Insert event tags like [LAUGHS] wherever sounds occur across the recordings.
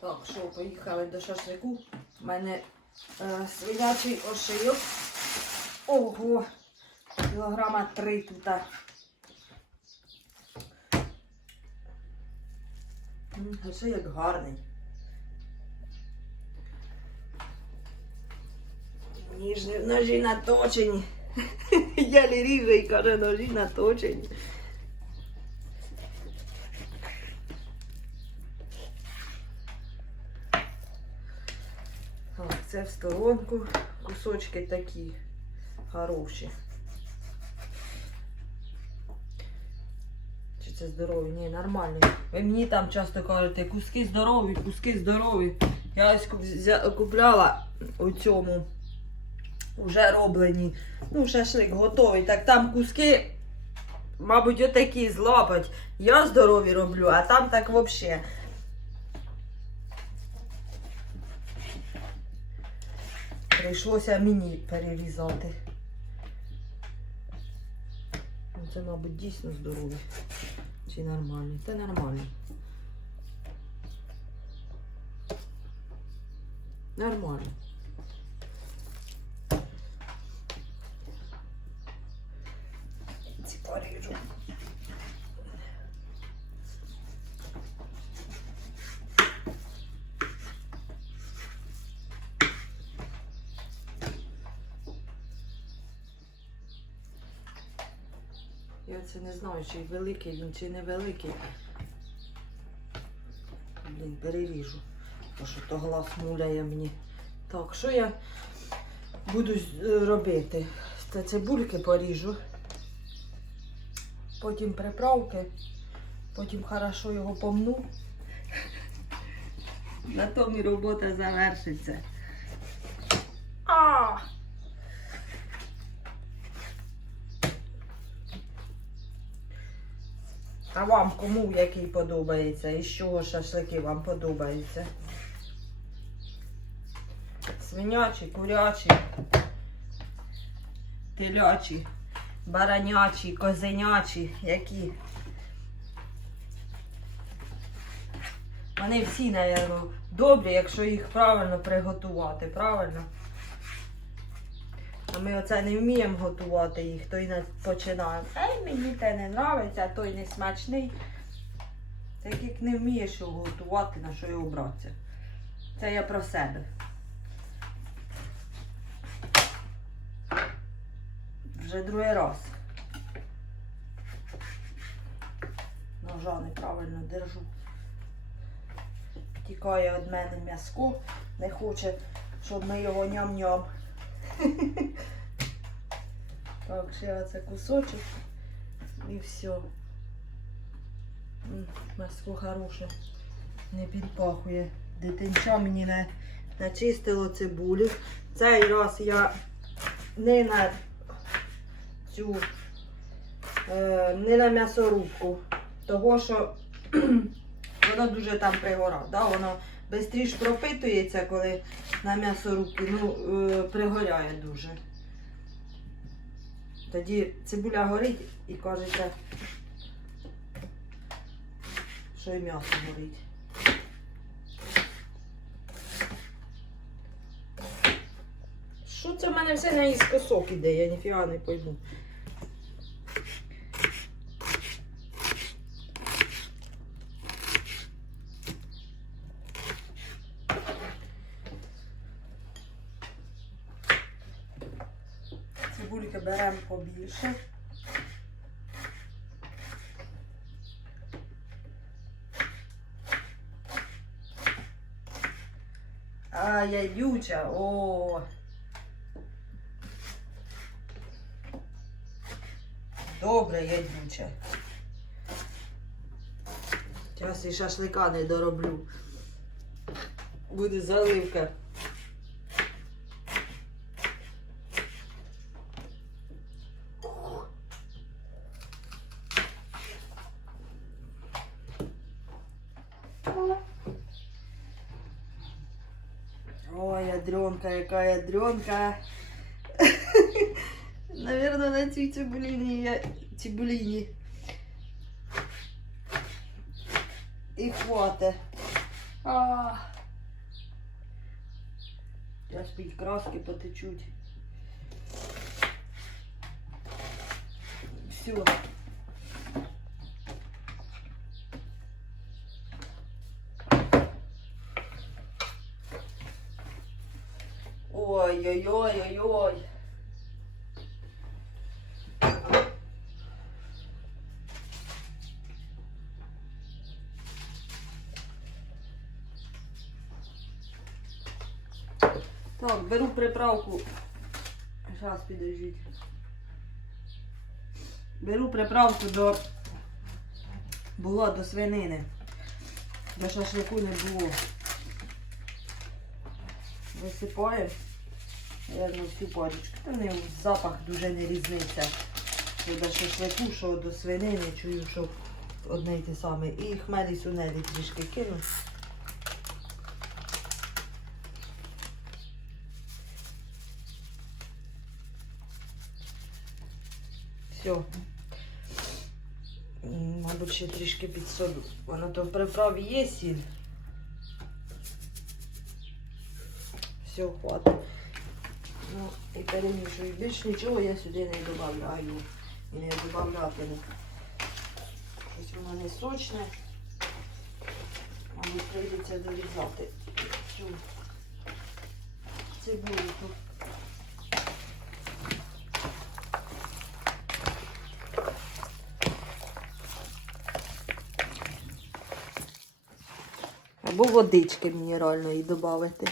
Так, що, поїхали до шашлику. У мене е, свинячий ошийок. Ого! Кілограма три тут. М, Ошийок гарний. Ніжні ножі наточені. [LAUGHS] Я ріже і каже, ножі наточені. Так, це в сторонку. Кусочки такі хороші. Чи це здорові? Ні, нормально. Ви мені там часто кажете, куски здорові, куски здорові. Я ось купляла у цьому вже роблені. Ну, шашлик готовий. Так там куски, мабуть, отакі злапать. Я здорові роблю, а там так взагалі. Прийшлося мені перерізати. Ну, Це, мабуть, дійсно здоровий. Чи нормальний? Це нормально. Нормально. Ці поріжу. Я це не знаю, чи великий він, чи невеликий. Блін, переріжу. Бо що то глаз муляє мені. Так, що я буду е, робити? Це цибульки поріжу. Потім приправки. Потім хорошо його помну. На тому і робота завершиться. А! А вам кому який подобається? І чого шашлики вам подобаються? Свинячі, курячі, телячі, баранячі, козенячі, які? Вони всі, мабуть, добрі, якщо їх правильно приготувати, правильно? А ми оце не вміємо готувати їх, то не починаємо. Ей, мені те не подобається, той не смачний. Так як не вмієш його готувати, на що його братися. Це я про себе. Вже другий раз. Ножа неправильно держу. Тікає від мене м'язко, не хоче, щоб ми його ням-ням. [LAUGHS] Так, ще оце кусочок і все. М, М'яско хороше. Не підпахує. Дитинча мені не начистило цибулю. Цей раз я не на цю, е, не на м'ясорубку, того що [CLEARS THROAT] воно дуже там пригора. Да? Воно швидше пропитується, коли на м'ясорубці, ну, е, пригоряє дуже. Тоді цибуля горить і кажеться, що і м'ясо горить. Що це в мене все на іскосок іде, я ніфіга не пойму. Цибульки беремо побільше. А, ядюча, о. Добре, ядюча. Зараз і шашлика не дороблю. Буде заливка. Ой, ядренка, яка ядренка. [LAUGHS] Наверное, на цій цибуліні я цибуліні. І хвата. А. Я спіть краски потечуть. Все. Ой-ой-ой-ой-ой. Так, беру приправку. Зараз підождіть. Беру приправку до було до свинини. До шашлику не було. Висипаю. Я на всю пачечку. Та не запах дуже не різниця. Що до шашлику, що до свинини, чую, що одне й те саме. І хмелі сунелі трішки кину. Все. Мабуть, ще трішки підсолю. Воно то в приправі є сіль. Все, хватить. Ну, і перемішую. Більш нічого я сюди не додаю. І не додаватиму. Щось воно не сочне. Мабуть, прийдеться дорізати цю цибулю. Або водички мінеральної додати.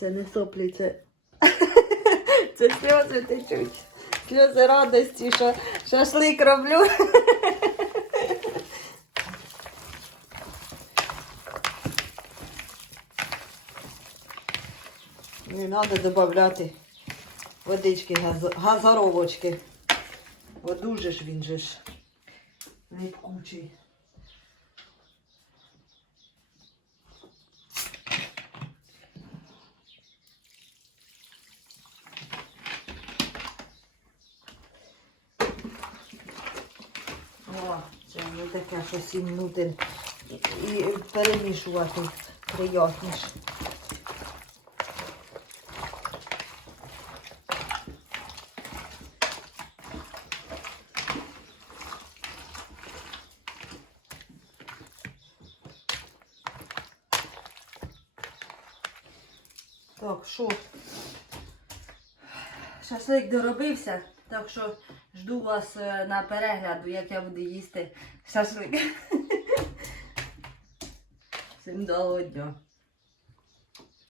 Це не соплі, це. [LAUGHS] Це сльози течуть. Сльози радості, що шашлик роблю. [LAUGHS] Не треба додати водички, газоровочки. Бо дуже ж він же ж липкучий. О, це не таке, що 7 минути і перемішувати приятніше. Так, що? Шашлик доробився, так що жду вас е, на перегляду, як я буду їсти шашлик. [LAUGHS] Всім доброго дня.